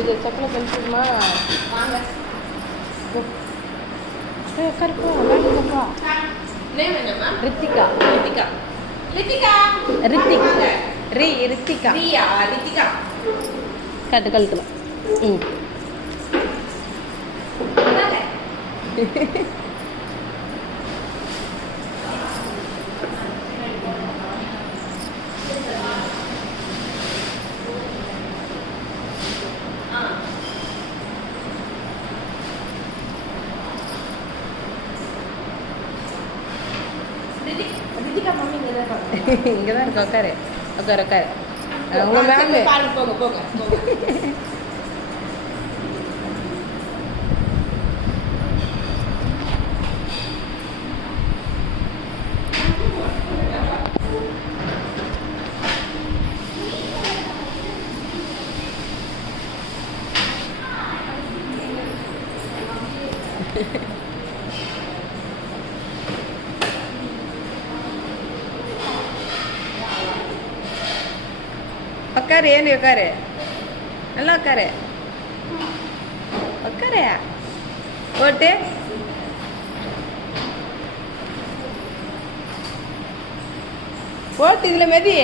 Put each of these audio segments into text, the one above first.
இது சக்கரை கழிச்சுமா வாங்க. உட்காருப்பா ரித்திகா. ரித்திகா. ரித்திகா! ரித்திக். ரி ரித்திகா. ரியா ரித்திகா. கட்டு கழுத்துல ம். இங்க தான் இருக்க? உட்காரு. உட்காரு உட்காரு. உங்களை மேம் போங்க. உட்காரு ஏன் உட்காரு நல்லா உட்காரு உட்காரு போட்டு. போட்டு இதில் மெதி.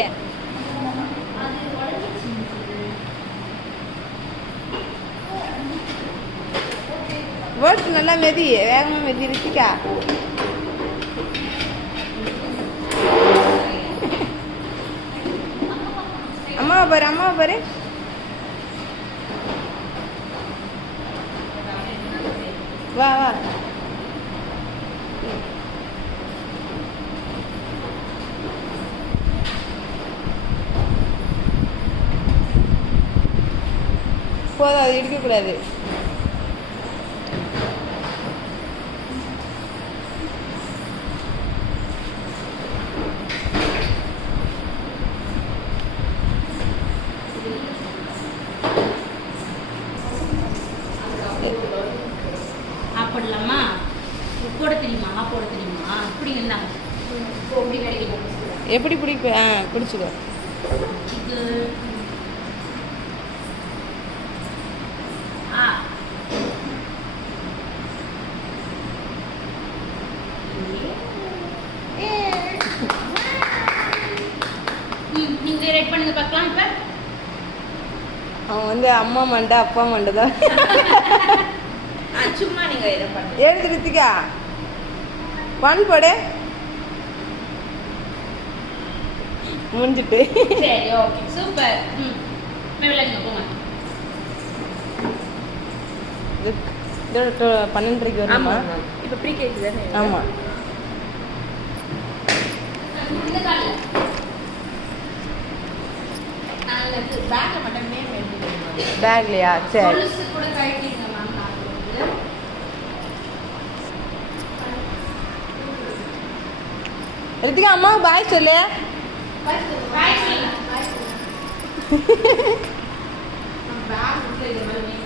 ஓட்டு நல்லா மெதி வேகமாக மெதி ரித்திகா. அம்மாவை பாரு அம்மாவை பாரு வா வா போதும் அது இடிக்கக்கூடாது சாப்பிடலாமா? போட தெரியுமா? போட தெரியுமா? அப்படி இருந்தாங்க எப்படி பிடிப்ப ஆ பிடிச்சிக்கோ இது ஆ. நீங்க ரைட் பண்ணுங்க பார்க்கலாம் இப்ப. அவன் வந்து அம்மா மண்டை அப்பா மண்டை தான். சும்மா நீங்க இதை பண்ணுங்க. எழுது ரித்திகா. ஒன் போடு. முடிஞ்சிட்டு. சரி ஓகே சூப்பர் ம் விளையாடுங்க போங்க. பன்னெண்டரைக்கு வருமா? இப்ப ப்ரீ கேஜி தானே ஆமாம் பேக்லையா சரி. ரித்திகா அம்மாவுக்கு பாய் சொல்லு. பாய் சொல்லுங்க